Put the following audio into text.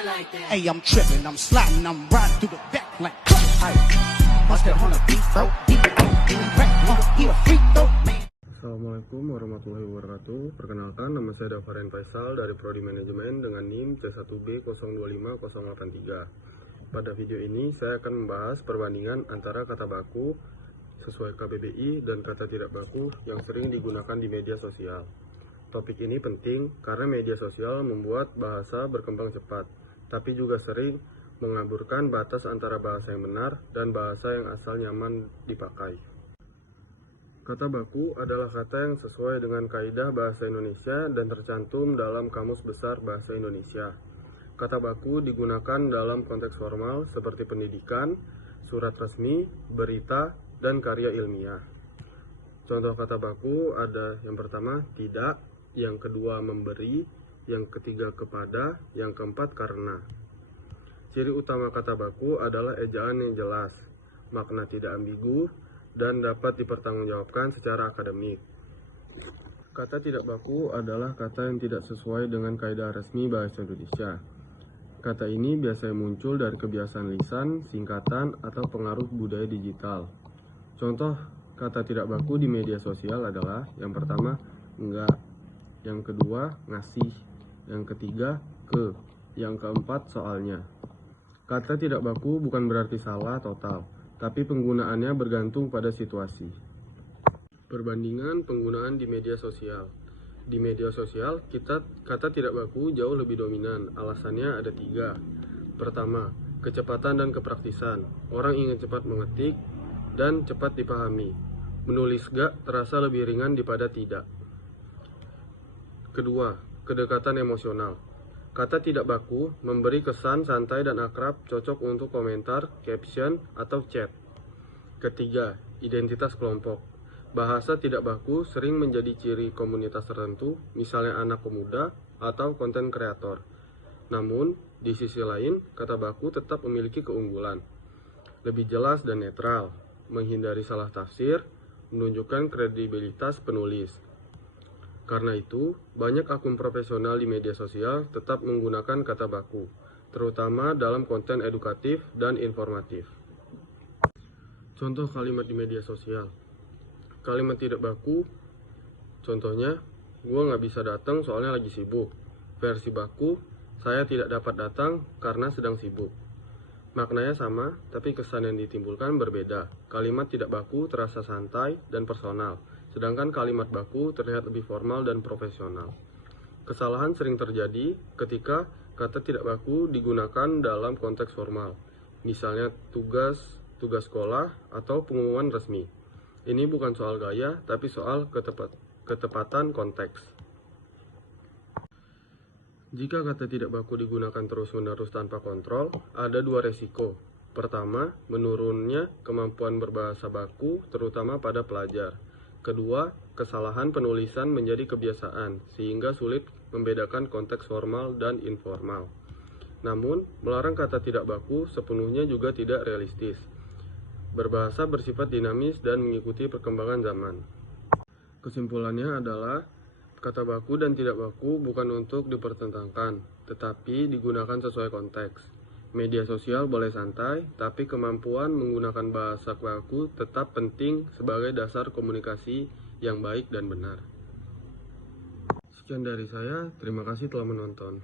Hey, I'm tripping, I'm sliding, I'm riding through the back like ay. Must have on a beat, so deep, he a freak though, man. Assalamualaikum warahmatullahi wabarakatuh. Perkenalkan, nama saya Davarin Faisal dari Prodi Manajemen dengan NIM C1B025083. Pada video ini saya akan membahas perbandingan antara kata baku sesuai KBBI dan kata tidak baku yang sering digunakan di media sosial. Topik ini penting karena media sosial membuat bahasa berkembang cepat, tapi juga sering mengaburkan batas antara bahasa yang benar dan bahasa yang asal nyaman dipakai. Kata baku adalah kata yang sesuai dengan kaidah bahasa Indonesia dan tercantum dalam Kamus Besar Bahasa Indonesia. Kata baku digunakan dalam konteks formal seperti pendidikan, surat resmi, berita, dan karya ilmiah. Contoh kata baku ada yang pertama tidak, yang kedua memberi, yang ketiga kepada, yang keempat karena. Ciri utama kata baku adalah ejaan yang jelas, makna tidak ambigu, dan dapat dipertanggungjawabkan secara akademik. Kata tidak baku adalah kata yang tidak sesuai dengan kaidah resmi bahasa Indonesia. Kata ini biasanya muncul dari kebiasaan lisan, singkatan, atau pengaruh budaya digital. Contoh kata tidak baku di media sosial adalah yang pertama enggak, yang kedua ngasih, yang ketiga ke, yang keempat soalnya. Kata tidak baku bukan berarti salah total, tapi penggunaannya bergantung pada situasi. Perbandingan penggunaan di media sosial. Di media sosial, kata tidak baku jauh lebih dominan. Alasannya ada 3. Pertama, kecepatan dan kepraktisan. Orang ingin cepat mengetik dan cepat dipahami. Menulis gak terasa lebih ringan daripada tidak. Kedua, kedekatan emosional. Kata tidak baku memberi kesan santai dan akrab, cocok untuk komentar, caption, atau chat. Ketiga, identitas kelompok. Bahasa tidak baku sering menjadi ciri komunitas tertentu, misalnya anak pemuda atau konten kreator. Namun, di sisi lain, kata baku tetap memiliki keunggulan. Lebih jelas dan netral, menghindari salah tafsir, menunjukkan kredibilitas penulis. Karena itu, banyak akun profesional di media sosial tetap menggunakan kata baku, terutama dalam konten edukatif dan informatif. Contoh kalimat di media sosial. Kalimat tidak baku, contohnya, gue gak bisa datang soalnya lagi sibuk. Versi baku, saya tidak dapat datang karena sedang sibuk. Maknanya sama, tapi kesan yang ditimbulkan berbeda. Kalimat tidak baku terasa santai dan personal, sedangkan kalimat baku terlihat lebih formal dan profesional. Kesalahan sering terjadi ketika kata tidak baku digunakan dalam konteks formal, misalnya tugas sekolah atau pengumuman resmi. Ini bukan soal gaya, tapi soal ketepatan konteks. Jika kata tidak baku digunakan terus-menerus tanpa kontrol, ada 2 resiko. Pertama, menurunnya kemampuan berbahasa baku, terutama pada pelajar. Kedua, kesalahan penulisan menjadi kebiasaan, sehingga sulit membedakan konteks formal dan informal. Namun, melarang kata tidak baku sepenuhnya juga tidak realistis. Berbahasa bersifat dinamis dan mengikuti perkembangan zaman. Kesimpulannya adalah, kata baku dan tidak baku bukan untuk dipertentangkan, tetapi digunakan sesuai konteks. Media sosial boleh santai, tapi kemampuan menggunakan bahasa baku tetap penting sebagai dasar komunikasi yang baik dan benar. Sekian dari saya, terima kasih telah menonton.